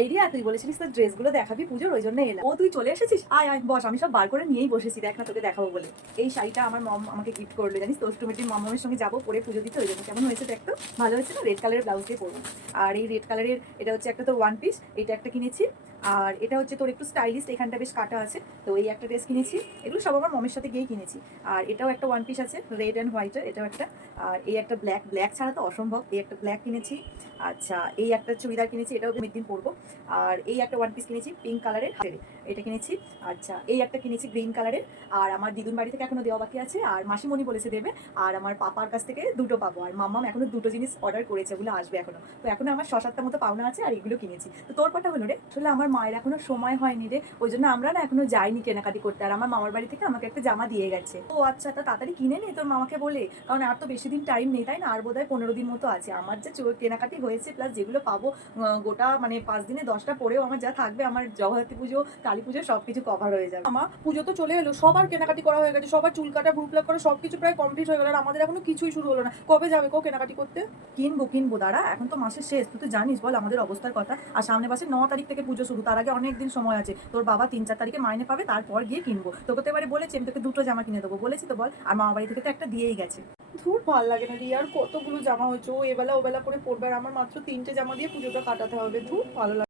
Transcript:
এই রিয়া তুই বলেছিলিস তোর ড্রেসগুলো দেখাবি পুজোর, ওই জন্য এলাম। ও, তুই চলে এসেছিস? আয় আয়, বস, আমি সব বার করে নিয়েই বসেছি, দেখ না তোকে দেখাবো বলে। এই শাড়িটা আমার মম আমাকে গিফট করল, জানিস তোর টুমেটির মামামের সঙ্গে যাব, পরে পুজো দিতে, ওই জন্য। কেমন হয়েছে দেখ তো? ভালো হয়েছে না? রেড কালারের ব্লাউজ দিয়ে পরবো। আর এই রেড কালারের এটা হচ্ছে একটা তো ওয়ান পিস এটা একটা কিনেছি। আর এটা হচ্ছে তোর একটু স্টাইলিশ এখানটা বেশ কাটা আছে, তো এই একটা ড্রেস কিনেছি। এগুলো সব আমার মমের সাথে গিয়েই কিনেছি। আর এটাও একটা ওয়ান পিস আছে রেড অ্যান্ড হোয়াইটের এটাও একটা। আর এই একটা ব্ল্যাক ব্ল্যাক ছাড়া তো অসম্ভব, এই একটা ব্ল্যাক কিনেছি। আচ্ছা এই একটা চুড়িদার কিনেছি, এটাও আমি দিন পরবো। আর এই একটা ওয়ান পিস কিনেছি পিঙ্ক কালারের হাতের এটা কিনেছি। আচ্ছা এই একটা কিনেছি গ্রিন কালারের আর আমার দিদুন বাড়ি থেকে এখনও দেওয়া বাকি আছে, আর মাসিমণি বলেছে দেবে। আর আমার পাপার কাছ থেকে দুটো পাবো। আর মাম্মাম এখনও দুটো জিনিস অর্ডার করেছে, ওগুলো আসবে এখনও। তো এখনও আমার ছ সাতটা মতো পাওনা আছে, আর এগুলো কিনেছি। তো তোর কটা হলো রে? আসলে আমার মায়ের এখনও সময় হয়নি রে। ওই জন্য আমরা না এখনও যাইনি কেনাকাটি করতে। আর আমার মামার বাড়ি থেকে আমাকে একটা জামা দিয়ে গেছে। ও আচ্ছা তা তাড়াতাড়ি কিনে নে তোর মামাকে বলে। কারণ আর তো বেশি দিন টাইম নেই, তাই না? আর বোধহয় পনেরো দিন মতো আছে। আমার যে কেনাকাটি হয়েছে প্লাস যেগুলো পাবো গোটা মানে পাঁচ দিনে দশটা পরেও আমার যা থাকবে, আমার জগদ্ধাত্রী পুজো, কালী পুজো সব কিছু কভার হয়ে যাবে। আমা পুজো তো চলে এলো, সবার কেনাকাটি করা হয়ে গেছে, সবার চুল কাটা ভ্রু প্লাক করা, সবকিছু প্রায় কমপ্লিট হয়ে গেল। আর আমাদের এখনও কিছুই শুরু হলো না। কবে যাবে কো কেনাকাটি করতে? কিনবো কিনবো, দাঁড়া, এখন তো মাসের শেষ। তুই তো জানিস, বল আমাদের অবস্থার কথা। আর সামনে মাসে ন তারিখ থেকে পুজো শুরু তার আগে অনেক দিন সময় আছে। তোর বাবা তিন চার তারিখে মাইনে পাবে, তারপর গিয়ে কিনবো। তোকে তো এবারে বলেছি, আমি তোকে দুটো জামা কিনে দেবো। বলেছি তো বল, আর মামা বাড়ি থেকে তো একটা দিয়েই গেছে। ধুর, ভালো লাগে না রিয়ার কতগুলো জামা হয়েছে। ও এবেলা ওবেলা করে পরবে, আর আমার মাত্র তিনটে জামা দিয়ে পুজোটা কাটাতে হবে। ধুর, ভালো লাগে